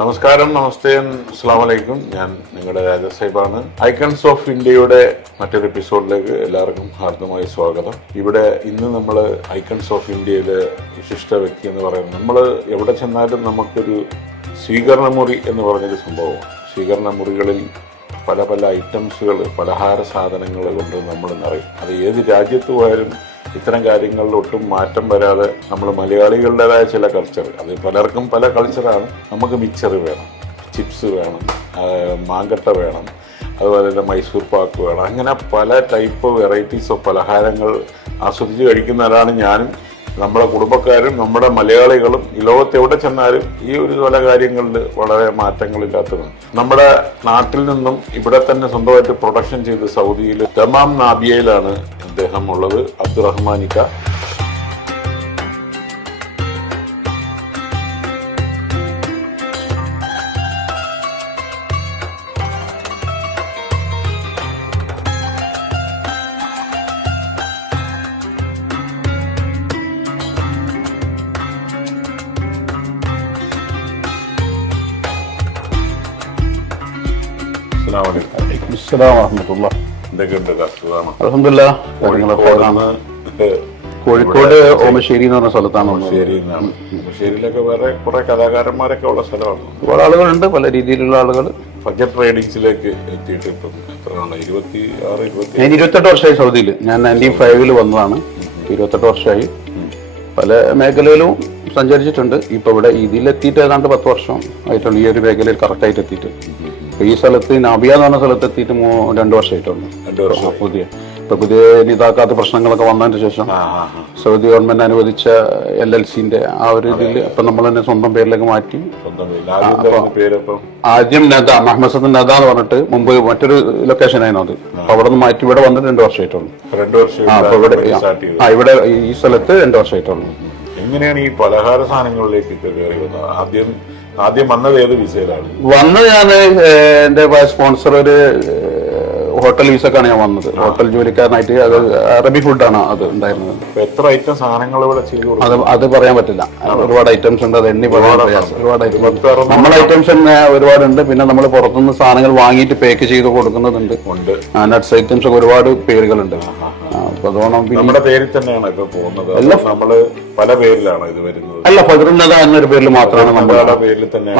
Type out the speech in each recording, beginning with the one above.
നമസ്കാരം, നമസ്തേ, അസ്സലാമു അലൈക്കും. ഞാൻ നിങ്ങളുടെ രാജസാഹിബാണ്. ഐക്കൺസ് ഓഫ് ഇന്ത്യയുടെ മറ്റൊരു എപ്പിസോഡിലേക്ക് എല്ലാവർക്കും ഹാർദമായി സ്വാഗതം. ഇവിടെ ഇന്ന് നമ്മൾ ഐക്കൺസ് ഓഫ് ഇന്ത്യയിലെ വിശിഷ്ട വ്യക്തി എന്ന് പറയുന്നത്, നമ്മൾ എവിടെ ചെന്നാലും നമുക്കൊരു സ്വീകരണ മുറി എന്ന് പറഞ്ഞൊരു സംഭവമാണ്. സ്വീകരണ മുറികളിൽ പല പല ഐറ്റംസുകൾ, പലഹാര സാധനങ്ങൾ കൊണ്ട് നമ്മൾ നിറയും. അത് ഏത് രാജ്യത്ത് പോയാലും ഇത്തരം കാര്യങ്ങളിൽ ഒട്ടും മാറ്റം വരാതെ നമ്മൾ മലയാളികളുടേതായ ചില കൾച്ചർ, അത് പലർക്കും പല കൾച്ചറാണ്. നമുക്ക് മിച്ചർ വേണം, ചിപ്സ് വേണം, മാങ്കട്ട വേണം, അതുപോലെ തന്നെ മൈസൂർ പാക്ക് വേണം. അങ്ങനെ പല ടൈപ്പ് വെറൈറ്റീസ് ഓഫ് പലഹാരങ്ങൾ ആസ്വദിച്ച് കഴിക്കുന്നവരാണ് ഞാനും നമ്മുടെ കുടുംബക്കാരും നമ്മുടെ മലയാളികളും. ഈ ലോകത്ത് എവിടെ ചെന്നാലും ഈ ഒരു പല കാര്യങ്ങളിൽ വളരെ മാറ്റങ്ങളില്ലാത്തതാണ്. നമ്മുടെ നാട്ടിൽ നിന്നും ഇവിടെ തന്നെ സ്വന്തമായിട്ട് പ്രൊഡക്ഷൻ ചെയ്ത് സൗദിയിൽ ദമാം നാബിയയിലാണ് അദ്ദേഹം ഉള്ളത്, അബ്ദുറഹ്മാനിക്ക. കോഴിക്കോട് ഓമശ്ശേരി എന്ന് പറഞ്ഞ സ്ഥലത്താണ്. ഓമശ്ശേരിയിലൊക്കെ വേറെ കുറെ കലാകാരന്മാരൊക്കെ ഉള്ള സ്ഥലമാണ്. ഒരുപാട് ആളുകളുണ്ട്, പല രീതിയിലുള്ള ആളുകൾ. ബജറ്റ് ട്രേഡിങ്സിലേക്ക് എത്തിയിട്ട് ഇപ്പം എത്രയാണ്? 28 വർഷമായി സൗദിയിൽ. ഞാൻ 95 വന്നതാണ്. 28 വർഷമായി. പല മേഖലയിലും സഞ്ചരിച്ചിട്ടുണ്ട്. ഇപ്പൊ ഇവിടെ ഇതിലെത്തിയിട്ട് ഏതാണ്ട് 10 വർഷം ആയിട്ടുള്ളൂ. ഈ ഒരു മേഖലയിൽ കറക്റ്റായിട്ട് എത്തിയിട്ട്. ഈ സ്ഥലത്ത് നാബിയ എന്ന് പറഞ്ഞ സ്ഥലത്ത് എത്തിയിട്ട് 2 വർഷമായിട്ടുള്ളൂ. പുതിയ ഇതാക്കാത്ത പ്രശ്നങ്ങളൊക്കെ വന്നതിന് ശേഷം സൗദി ഗവൺമെന്റ് അനുവദിച്ച LLCന്റെ ആ ഒരു ഇതിൽ ഇപ്പൊ നമ്മൾ തന്നെ സ്വന്തം പേരിലേക്ക് മാറ്റി. ആദ്യം നദ, മുഹമ്മദ് സദ് നദ എന്ന് പറഞ്ഞിട്ട് മുമ്പ് മറ്റൊരു ലൊക്കേഷൻ ആയിരുന്നു. അത് അപ്പൊ അവിടെ നിന്ന് മാറ്റി ഇവിടെ വന്നിട്ട് 2 വർഷമായിട്ടുള്ളൂ. ഇവിടെ ഈ സ്ഥലത്ത് 2 വർഷമായിട്ടുള്ളൂ. എങ്ങനെയാണ് ഈ പലഹാര സാധനങ്ങളിലേക്ക് കയറി വന്നത്? ആദ്യം വന്നത് ഏത് വിസയിലാണ് വന്നത്? ഞാൻ എന്റെ സ്പോൺസർ ഒരു ഹോട്ടൽ വിസക്കാണ് ഞാൻ വന്നത്. ഹോട്ടൽ ജോലിക്കാരനായിട്ട്. അത് അറബി ഫുഡാണ് അത് ഉണ്ടായിരുന്നത്. എത്ര ഐറ്റം സാധനങ്ങൾ ഇവിടെ ചെയ്തു? അത് പറയാൻ പറ്റില്ല. ഒരുപാട് ഐറ്റംസ് ഉണ്ട്. അത് എണ്ണി പറയാൻ പ്രയാസം. ഒരുപാട് ഐറ്റംസ്, നമ്മുടെ ഐറ്റംസ് തന്നെ ഒരുപാടുണ്ട്. പിന്നെ നമ്മൾ പുറത്തുനിന്ന് സാധനങ്ങൾ വാങ്ങിയിട്ട് പാക്ക് ചെയ്ത് കൊടുക്കുന്നതുണ്ട്. നട്ട്സ് ഐറ്റംസ് ഒക്കെ ഒരുപാട് പേരുകളുണ്ട്. നമ്മുടെ പേരിൽ തന്നെയാണ് ഇപ്പൊ പോകുന്നത്. നമ്മള് പല പേരിലാണ് ഇത് വരുന്നത്. അല്ല, ഫദ്റുന്നത എന്നൊരു പേരിൽ മാത്രമാണ് നമ്മുടെ പേരിൽ തന്നെ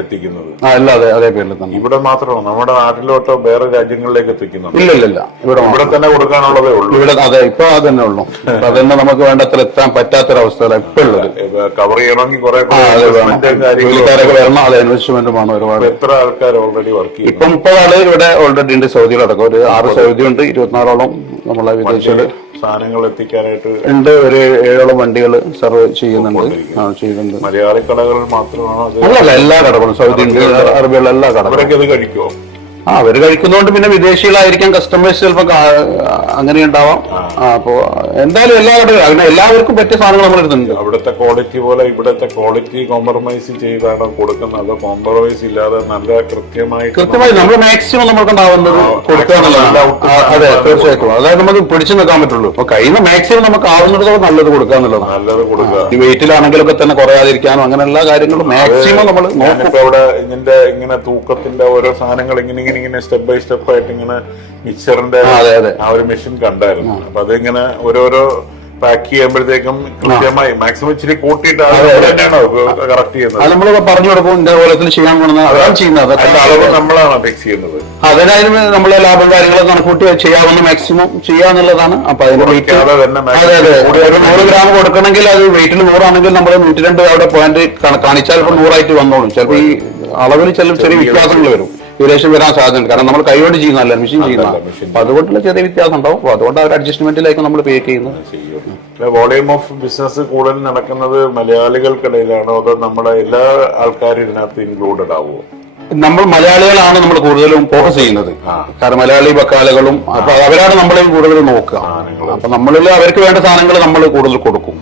എത്തിക്കുന്നത്. അല്ലാതെ അതേ പേരിൽ തന്നെ. ഇവിടെ മാത്രമാണ്, നമ്മുടെ നാട്ടിലോട്ടോ വേറെ രാജ്യങ്ങളിലേക്ക് എത്തിക്കുന്നത്? ഇല്ല, ഇവിടെ തന്നെ കൊടുക്കാനുള്ളതേ ഉള്ളൂ. ഇവിടെ അതെ, ഇപ്പൊ അത് തന്നെ ഉള്ളൂ. അതന്നെ നമുക്ക് വേണ്ടത്ര എത്താൻ പറ്റാത്തൊരവസ്ഥയിലാണ് ഇപ്പൊ ഉള്ളത്. കവർ ചെയ്യണമെങ്കിൽ കുറെ ജോലിക്കാരൊക്കെ വരണം. അത് ഇൻവെസ്റ്റ്മെന്റും ആണ് ഒരുപാട്. എത്ര ആൾക്കാർ ഓൾറെഡി വർക്ക് ചെയ്യും? ഇപ്പൊ 30 ആള് ഇവിടെ ഓൾറെഡി ഉണ്ട്. സൗദിയിലടക്കം ഒരു 6 സൗദി ഉണ്ട്. 24ഓളം നമ്മളെ വിദേശികള് സാധനങ്ങൾ എത്തിക്കാനായിട്ട് ഉണ്ട്. ഒരു 7ഓളം വണ്ടികൾ സെർവ് ചെയ്യുന്നുണ്ട്. മലയാളി കടകൾ മാത്രമാണോ? അല്ല, എല്ലാ കടകളും സൗദി ഉണ്ട്. അറബിയുള്ള എല്ലാ കടകളും ഇത് കഴിക്കുമോ? അവര് കഴിക്കുന്നതുകൊണ്ട് പിന്നെ വിദേശികളായിരിക്കാം കസ്റ്റമേഴ്സ് ചിലപ്പോ അങ്ങനെ ഉണ്ടാവാം. അപ്പോ എന്തായാലും എല്ലാ കടകളും അങ്ങനെ എല്ലാവർക്കും പറ്റിയ സാധനങ്ങൾ നമ്മൾ എടുക്കുന്നുണ്ട്. അവിടുത്തെ ക്വാളിറ്റി പോലെ ഇവിടുത്തെ ക്വാളിറ്റി കോംപ്രമൈസ് ചെയ്താണ് കൊടുക്കുന്നത്. അത് കോംപ്രമൈസ് ഇല്ലാതെ നല്ല കൃത്യമായി നമ്മൾ മാക്സിമം നമ്മൾക്കുണ്ടാവുന്നത് കൊടുക്കുക എന്നുള്ളതാണ്. അതെ, തീർച്ചയായിട്ടും. അതായത് നമുക്ക് പിടിച്ചു നിൽക്കാൻ പറ്റുള്ളൂ. അപ്പൊ കഴിയുന്ന മാക്സിമം നമുക്ക് ആവുന്നിടത്തോളം നല്ലത് കൊടുക്കുക എന്നുള്ളതാണ്. നല്ലത് കൊടുക്കുക. ഈ വെയിറ്റിലാണെങ്കിലൊക്കെ തന്നെ കുറയാതിരിക്കാനും അങ്ങനെ എല്ലാ കാര്യങ്ങളും മാക്സിമം നമ്മൾ നോക്കും. ഇവിടെ ഇതിന്റെ ഇങ്ങനെ തൂക്കത്തിന്റെ ഓരോ സാധനങ്ങൾ ഇങ്ങനെ സ്റ്റെപ്പ് ബൈ സ്റ്റെപ്പ് ആയിട്ട് ഇങ്ങനെ മിക്സറിന്റെ ആ ഒരു മെഷീൻ കണ്ടായിരുന്നു. അപ്പൊ അതിങ്ങനെ ഓരോരോ പാക്ക് ചെയ്യുമ്പോഴത്തേക്കും കൃത്യമായി മാക്സിമം ഇച്ചിരി കൂട്ടിയിട്ടാണ് കറക്റ്റ് ചെയ്യുന്നത്. അത് നമ്മൾ പറഞ്ഞു കൊടുക്കും. ഇന്ന കോലത്തിൽ ചെയ്യാൻ ചെയ്യുന്നത് നമ്മളാണ് ഫിക്സ് ചെയ്യുന്നത്. അതിനായാലും നമ്മളെ ലാഭം കാര്യങ്ങളൊക്കെ കണക്കൂട്ടി ചെയ്യാവുന്ന മാക്സിമം ചെയ്യാന്നുള്ളതാണ്. അപ്പൊ അതിന്റെ വെയിറ്റ് 100 ഗ്രാം കൊടുക്കണമെങ്കിൽ അത് വെയിറ്റിൽ 100 ആണെങ്കിൽ നമ്മൾ 102 അവിടെ പോയിന്റ് കാണിച്ചാൽ ഇപ്പൊ 100 ആയിട്ട് വന്നോളും. ചിലപ്പോൾ ഈ അളവിൽ ചെറിയ വ്യത്യാസങ്ങൾ വരും, വേരിയേഷൻ വരാൻ സാധ്യതയുണ്ട്. കാരണം നമ്മൾ കൈകൊണ്ട് ചെയ്യുന്നതല്ല, മെഷീൻ ചെയ്യുന്ന. അപ്പൊ അതുകൊണ്ടുള്ള ചെറിയ വ്യത്യാസം ഉണ്ടാവും. അപ്പൊ അതുകൊണ്ട് അവർ അഡ്ജസ്റ്റ്മെന്റിലേക്ക് നമ്മൾ പേ ചെയ്യുന്നത്. വോളിയം ഓഫ് ബിസിനസ് കൂടുതൽ നടക്കുന്നത് മലയാളികൾക്കിടയിലാണോ അതോ നമ്മുടെ എല്ലാ ആൾക്കാരും ഇതിനകത്ത് ഇൻക്ലൂഡഡ് ആവുമോ? നമ്മൾ മലയാളികളാണ് നമ്മൾ കൂടുതലും ഫോക്കസ് ചെയ്യുന്നത്. കാരണം മലയാളി ബക്കാലകളും അപ്പൊ അവരാണ് നമ്മളെ കൂടുതൽ നോക്കുക. അപ്പൊ നമ്മളിൽ അവർക്ക് വേണ്ട സാധനങ്ങൾ നമ്മൾ കൂടുതൽ കൊടുക്കും.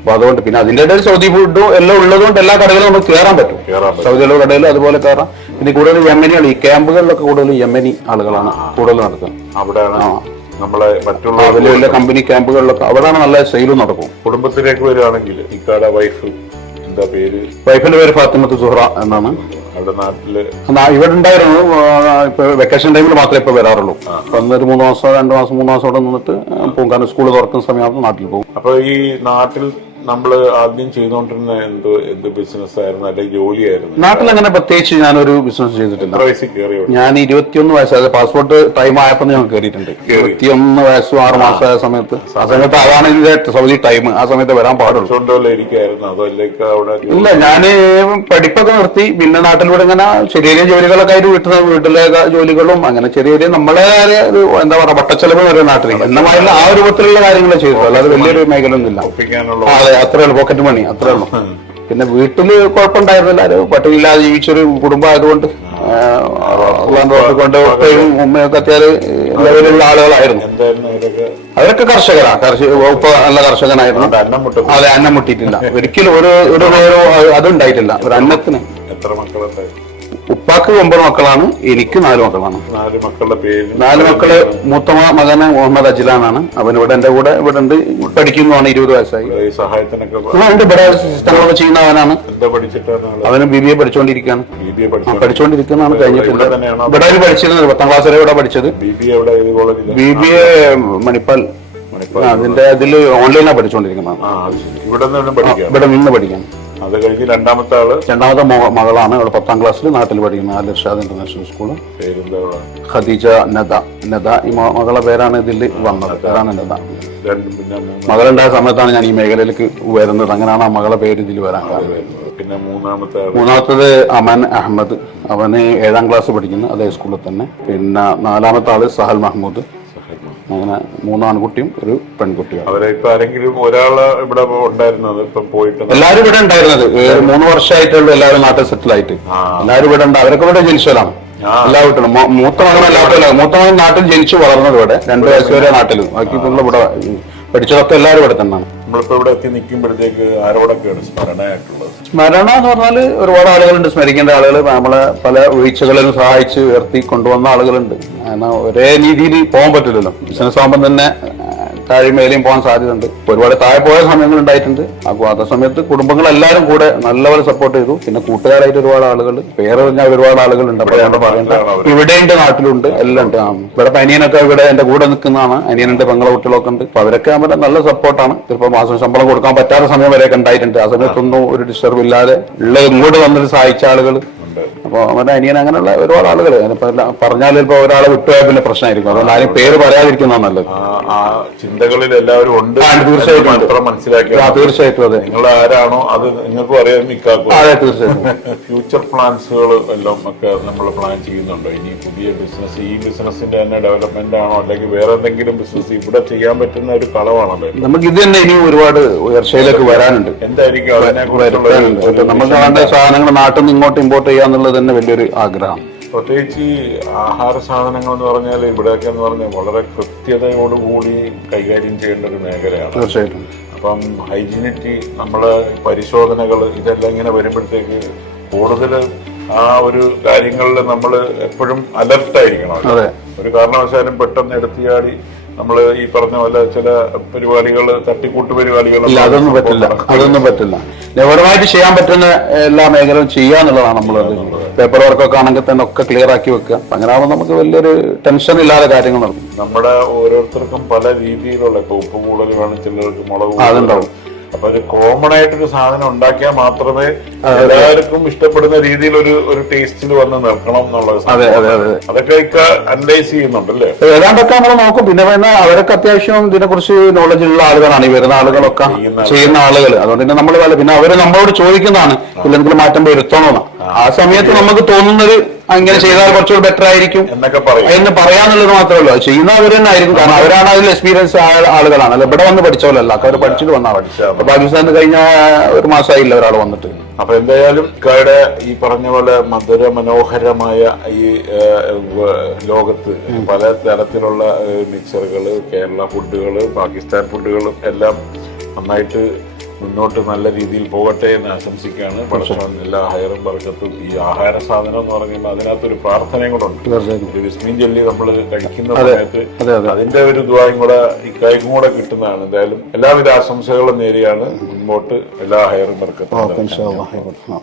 അപ്പൊ അതുകൊണ്ട് പിന്നെ അതിന്റെ ഇടയിൽ സൗദി ഫുഡും എല്ലാം ഉള്ളതുകൊണ്ട് എല്ലാ കടകളും നമുക്ക് കയറാൻ പറ്റും. സൗദിയിലെ കടയിൽ അതുപോലെ കയറാം. പിന്നെ കൂടുതൽ യമനികൾ, ഈ ക്യാമ്പുകളിലൊക്കെ കൂടുതൽ യമനി ആളുകളാണ് കൂടുതൽ നടക്കുന്നത്. നമ്മളെ മറ്റുള്ള വലിയ വലിയ കമ്പനി ക്യാമ്പുകളിലൊക്കെ അവിടെയാണ് നല്ല സെയിലും നടക്കും. കുടുംബത്തിലേക്ക് വരികയാണെങ്കിൽ ഇക്കാടെ വൈഫ് എന്താ പേര്? വൈഫിന്റെ പേര് ഫാത്തിമത്ത് സുഹറ എന്നാണ്. അവിടെ നാട്ടില് ഇവിടെ ഉണ്ടായിരുന്നു. ഇപ്പൊ വെക്കേഷൻ ടൈമിൽ മാത്രമേ ഇപ്പൊ വരാറുള്ളൂ. അപ്പൊ അന്നൊരു 3 മാസം 2 മാസം 3 മാസം അവിടെ നിന്നിട്ട് പോകും. കാരണം സ്കൂൾ തുറക്കുന്ന സമയത്ത് നാട്ടിൽ പോകും. അപ്പൊ ഈ നാട്ടിൽ നമ്മള് ആദ്യം ചെയ്തോണ്ടിരുന്ന എന്ത് ബിസിനസ് ആയിരുന്നു, അല്ലെങ്കിൽ ജോലിയായിരുന്നു? നാട്ടിൽ അങ്ങനെ പ്രത്യേകിച്ച് ഞാനൊരു ബിസിനസ് ചെയ്തിട്ടില്ല. എത്ര വയസ്സിൽ കയറിയോ? ഞാൻ 21 വയസ്സായത് പാസ്പോർട്ട് ടൈം ആയപ്പോൾ ഞാൻ കയറിയിട്ടുണ്ട്. 21 വയസ്സും 6 മാസമായ സമയത്ത്. ആ സമയത്ത് അതാണ് ഇതിന്റെ സൗദി ടൈം. ആ സമയത്ത് വരാൻ പാടുള്ളൂ. ഇരിക്കായിരുന്നു അതല്ലേക്ക് അവിടെ? ഇല്ല, ഞാന് പഠിപ്പൊക്കെ നിർത്തി. പിന്നെ നാട്ടിലൂടെ ഇങ്ങനെ ചെറിയ ചെറിയ ജോലികളൊക്കെ ആയിട്ട് വീട്ടിലെ ജോലികളും അങ്ങനെ ചെറിയ ചെറിയ നമ്മളെ ഒരു എന്താ പറയാ വട്ടച്ചെലവ് എന്ന് പറയുന്ന നാട്ടിൽ എന്നമായുള്ള ആ രൂപത്തിലുള്ള കാര്യങ്ങൾ ചെയ്തു. അല്ലാതെ വലിയൊരു മേഖല ഒന്നുമില്ല. അത്രേ ഉള്ളൂ, പോക്കറ്റ് മണി അത്രേ ഉള്ളൂ. പിന്നെ വീട്ടില് കുഴപ്പമുണ്ടായിരുന്നില്ല. ഒരു പട്ടിണിയില്ലാതെ ജീവിച്ചൊരു കുടുംബം ആയതുകൊണ്ട് കൊണ്ട് ഉമ്മയൊക്കെ അത്യാവശ്യം ലെവലുള്ള ആളുകളായിരുന്നു. അവരൊക്കെ കർഷകരാണ്. ഉപ്പ നല്ല കർഷകനായിരുന്നു. അതെ, അന്നം മുട്ടിയിട്ടില്ല ഒരിക്കലും. ഒരു അതുണ്ടായിട്ടില്ല ഒരു അന്നത്തിന്. എത്ര മക്കളുണ്ടായി? ഉപ്പാക്ക് 9 മക്കളാണ്, എനിക്ക് 4 മക്കളാണ്. 4 മക്കളുടെ പേര്? 4 മക്കള് മൂത്ത മകന് മുഹമ്മദ് അജിലാനാണ്. അവൻ ഇവിടെ എന്റെ കൂടെ ഇവിടെ ഉണ്ട്, പഠിക്കുന്നതാണ്. 20 വയസ്സായി. ഇവിടെ സിസ്റ്റങ്ങളൊക്കെ ചെയ്യുന്നവനാണ്. അവന് BBA പഠിച്ചുകൊണ്ടിരിക്കുകയാണ്. പഠിച്ചുകൊണ്ടിരിക്കുന്നതാണ്, കഴിഞ്ഞിട്ടില്ല. ഇവിടെ പഠിച്ചിരുന്നത് 10ാം ക്ലാസ് വരെ ഇവിടെ പഠിച്ചത്. BBA മണിപ്പാൽ. അതിന്റെ അതില് ഓൺലൈനാണ് പഠിച്ചുകൊണ്ടിരിക്കുന്നത്. ഇവിടെ നിന്ന് പഠിക്കാൻ. അത് കഴിഞ്ഞ് രണ്ടാമത്തെ മകളാണ്. അവള് 10ാം ക്ലാസ്സിൽ നാട്ടിൽ പഠിക്കുന്നത്, അൽ ഇർഷാദ് ഇന്റർനാഷണൽ സ്കൂള്. ഖദീജ നദ ഈ മകളെ പേരാണ് ഇതിൽ വന്നത്. പേരാണ് നദ. മകളുണ്ടായ സമയത്താണ് ഞാൻ ഈ മേഖലയിലേക്ക് വരുന്നത്. അങ്ങനെയാണ് ആ മകളെ പേര് ഇതിൽ വരാൻ കാരണം. പിന്നെ മൂന്നാമത്തത് അമൻ അഹമ്മദ്. അവന് 7ാം ക്ലാസ് പഠിക്കുന്നു, അതേ സ്കൂളിൽ തന്നെ. പിന്നെ 4ാമത്തെ ആള് സഹൽ മഹ്മൂദ്. അങ്ങനെ 3 ആൺകുട്ടിയും ഒരു പെൺകുട്ടിയും. എല്ലാവരും ഇവിടെ ഉണ്ടായിരുന്നത് 3 വർഷമായിട്ടുള്ള എല്ലാവരും നാട്ടിൽ സെറ്റിൽ ആയിട്ട് എല്ലാവരും ഇവിടെ ഉണ്ട്. അവരൊക്കെ ഇവിടെ ജനിച്ചവരാണ് എല്ലാ വീട്ടിലും. മൂത്ത മകൻ നാട്ടിൽ ജനിച്ചു വളർന്നത് ഇവിടെ. 2 വയസ്സ് വരെ നാട്ടിൽ. ബാക്കി ഇവിടെ പഠിച്ചതൊക്കെ എല്ലാവരും ഇവിടെ തന്നെയാണ്. നമ്മളിപ്പോ ഇവിടെ എത്തി നിൽക്കുമ്പോഴത്തേക്ക് ആരോടൊക്കെയാണ് സ്മരണയായിട്ടുള്ളത്? സ്മരണ എന്ന് പറഞ്ഞാല് ഒരുപാട് ആളുകളുണ്ട്, സ്മരിക്കേണ്ട ആളുകൾ. നമ്മളെ പല വീഴ്ചകളിലും സഹായിച്ച് ഉയർത്തി കൊണ്ടുവന്ന ആളുകളുണ്ട്. കാരണം ഒരേ രീതിയിൽ പോകാൻ പറ്റില്ലല്ലോ. ബിസിനസ് ആകുമ്പോൾ തന്നെ താഴെയും മേലെയും പോകാൻ സാധ്യതയുണ്ട്. ഒരുപാട് താഴെ പോയ സമയങ്ങൾ ഉണ്ടായിട്ടുണ്ട്. അപ്പോൾ അതേ സമയത്ത് കുടുംബങ്ങളെല്ലാവരും കൂടെ നല്ലപോലെ സപ്പോർട്ട് ചെയ്തു. പിന്നെ കൂട്ടുകാരായിട്ട് ഒരുപാട് ആളുകൾ, പേര് പറഞ്ഞാൽ ഒരുപാട് ആളുകളുണ്ട്. അപ്പോൾ ഞാൻ പറയണ്ട, ഇവിടെ ഉണ്ട്, നാട്ടിലുണ്ട്, എല്ലാം ഉണ്ട്. ഇവിടെ അനിയനൊക്കെ ഇവിടെ എന്റെ കൂടെ നിൽക്കുന്നതാണ്. അനിയനുണ്ട്, പെങ്ങളെ കുട്ടികളൊക്കെ ഉണ്ട്. അപ്പൊ അവരൊക്കെ നമ്മുടെ നല്ല സപ്പോർട്ടാണ്. ചിലപ്പോൾ മാസം ശമ്പളം കൊടുക്കാൻ പറ്റാത്ത സമയം വരെയൊക്കെ ഉണ്ടായിട്ടുണ്ട്. ആ സമയത്തൊന്നും ഒരു ഡിസ്റ്റർബ് ഇല്ലാതെ ഉള്ള ഇങ്ങോട്ട് വന്നിട്ട് സഹായിച്ച ആളുകൾ. അപ്പൊ അവരുടെ അനിയൻ അങ്ങനെയുള്ള ഒരുപാട് ആളുകൾ പറഞ്ഞാൽ ചിലപ്പോ ഒരാളെ വിട്ടുപോയാൽ പിന്നെ പ്രശ്നമായിരിക്കും. അതുകൊണ്ട് ആരും പേര് പറയാതിരിക്കുന്നതാണ് നല്ലത്. ചിന്തകളിൽ എല്ലാവരും ഉണ്ട്. തീർച്ചയായിട്ടും മനസ്സിലാക്കി. തീർച്ചയായിട്ടും അതെ. നിങ്ങൾ ആരാണോ അത് നിങ്ങൾക്കും അറിയാൻ നിൽക്കാക്കും. അതെ, തീർച്ചയായിട്ടും. ഫ്യൂച്ചർ പ്ലാൻസുകൾ എല്ലാം ഒക്കെ നമ്മൾ പ്ലാൻ ചെയ്യുന്നുണ്ടോ? ഇനി പുതിയ ബിസിനസ്, ഈ ബിസിനസിന്റെ തന്നെ ഡെവലപ്മെന്റ് ആണോ, അല്ലെങ്കിൽ വേറെ എന്തെങ്കിലും ബിസിനസ് ഇവിടെ ചെയ്യാൻ പറ്റുന്ന ഒരു കളവാണല്ലോ? നമുക്ക് ഇത് തന്നെ ഇനി ഒരുപാട് ഉയർച്ചയിലേക്ക് വരാനുണ്ട്. എന്തായിരിക്കും അതിനെക്കുറിച്ചുള്ള നമുക്ക് വേണ്ട സാധനങ്ങൾ നാട്ടിൽ നിന്ന് ഇങ്ങോട്ട് ഇമ്പോർട്ട് ചെയ്യാന്നുള്ളത് തന്നെ വലിയൊരു ആഗ്രഹം. പ്രത്യേകിച്ച് ഈ ആഹാര സാധനങ്ങൾ എന്ന് പറഞ്ഞാൽ ഇവിടെയൊക്കെ എന്ന് പറഞ്ഞാൽ വളരെ കൃത്യതയോടുകൂടി കൈകാര്യം ചെയ്യേണ്ട ഒരു മേഖലയാണ്. തീർച്ചയായിട്ടും. അപ്പം ഹൈജീനിറ്റി, നമ്മള് പരിശോധനകൾ, ഇതെല്ലാം ഇങ്ങനെ വരുമ്പോഴത്തേക്ക് കൂടുതൽ ആ ഒരു കാര്യങ്ങളിൽ നമ്മൾ എപ്പോഴും അലർട്ടായിരിക്കണം. ഒരു കാരണവശാലും പെട്ടെന്ന് എടുത്തിയാടി നമ്മൾ ഈ പറഞ്ഞ പോലെ ചില പരിപാടികൾ, തട്ടിക്കൂട്ട് പരിപാടികൾ, അതൊന്നും പറ്റില്ല. നിയമപരമായിട്ട് ചെയ്യാൻ പറ്റുന്ന എല്ലാ മേഖലയും ചെയ്യാന്നുള്ളതാണ് നമ്മളത്. പേപ്പർ വർക്കൊക്കെ ആണെങ്കിൽ തന്നെ ഒക്കെ ക്ലിയർ ആക്കി വെക്കുക. അങ്ങനെ ആവുമ്പോൾ നമുക്ക് വലിയൊരു ടെൻഷൻ ഇല്ലാതെ കാര്യങ്ങൾ നടക്കും. നമ്മുടെ ഓരോരുത്തർക്കും പല രീതിയിലുള്ള, ഇപ്പൊ ഉപ്പ് കൂടുതൽ വേണം, ചിലർക്ക് മുളക് അതുണ്ടാവും. അപ്പൊ ഒരു കോമൺ ആയിട്ടൊരു സാധനം ഉണ്ടാക്കിയാൽ മാത്രമേ എല്ലാവർക്കും ഇഷ്ടപ്പെടുന്ന രീതിയിൽ ഒരു ടേസ്റ്റിൽ വന്ന് നിൽക്കണം എന്നുള്ളത്. അതൊക്കെ അനലൈസ് ചെയ്യുന്നുണ്ടല്ലേ? ഏതാണ്ടൊക്കെ നമ്മൾ നോക്കും. പിന്നെ അവരൊക്കെ അത്യാവശ്യം ഇതിനെക്കുറിച്ച് നോളജ് ഉള്ള ആളുകളാണ്. ഈ വരുന്ന ആളുകളൊക്കെ ചെയ്യുന്ന ആളുകൾ. അതുകൊണ്ട് തന്നെ നമ്മൾ പിന്നെ അവര് നമ്മളോട് ചോദിക്കുന്നതാണ് എന്തെങ്കിലും മാറ്റം വരുത്തണമെന്ന്. ആ സമയത്ത് നമുക്ക് തോന്നുന്നത് അങ്ങനെ ചെയ്താൽ കുറച്ചുകൂടി ബെറ്റർ ആയിരിക്കും എന്ന് പറയാന്നുള്ളത് മാത്രമേ ഉള്ളൂ. ചെയ്യുന്ന അവർ തന്നെ ആയിരിക്കും. കാരണം അവരാണ് അതിൽ എക്സ്പീരിയൻസ് ആളുകളാണ്. അല്ല, ഇവിടെ വന്ന് പഠിച്ചവരല്ല, അവർ പഠിച്ചിട്ട് വന്നാൽ. പാകിസ്ഥാനിൽ കഴിഞ്ഞ 1 മാസമായില്ല ഒരാൾ വന്നിട്ട്. അപ്പൊ എന്തായാലും ഇക്കായുടെ ഈ പറഞ്ഞ പോലെ മധുര മനോഹരമായ ഈ ലോകത്ത് പല തരത്തിലുള്ള മിക്സറുകള്, കേരള ഫുഡുകള്, പാകിസ്ഥാൻ ഫുഡുകളും എല്ലാം നന്നായിട്ട് മുന്നോട്ട് നല്ല രീതിയിൽ പോകട്ടെ എന്ന് ആശംസിക്കുകയാണ്. പടച്ചവൻ എല്ലാ ഹയറും ബർക്കത്തും. ഈ ആഹാര സാധനം എന്ന് പറയുമ്പോൾ അതിനകത്തൊരു പ്രാർത്ഥനയും കൂടെ ഉണ്ട്. തീർച്ചയായിട്ടും വിസ്മീൻ ജെല്ലി നമ്മൾ കഴിക്കുന്ന സമയത്ത് അതെ അതെ അതിന്റെ ഒരു ദുആയും കൂടെ ഇക്കായ്ക്കും കൂടെ കിട്ടുന്നതാണ്. എന്തായാലും എല്ലാവിധ ആശംസകളും നേരെയാണ്. മുൻപോട്ട് എല്ലാ ഹയറും ബർക്കത്തും. ഇൻഷാ അല്ലാഹ്.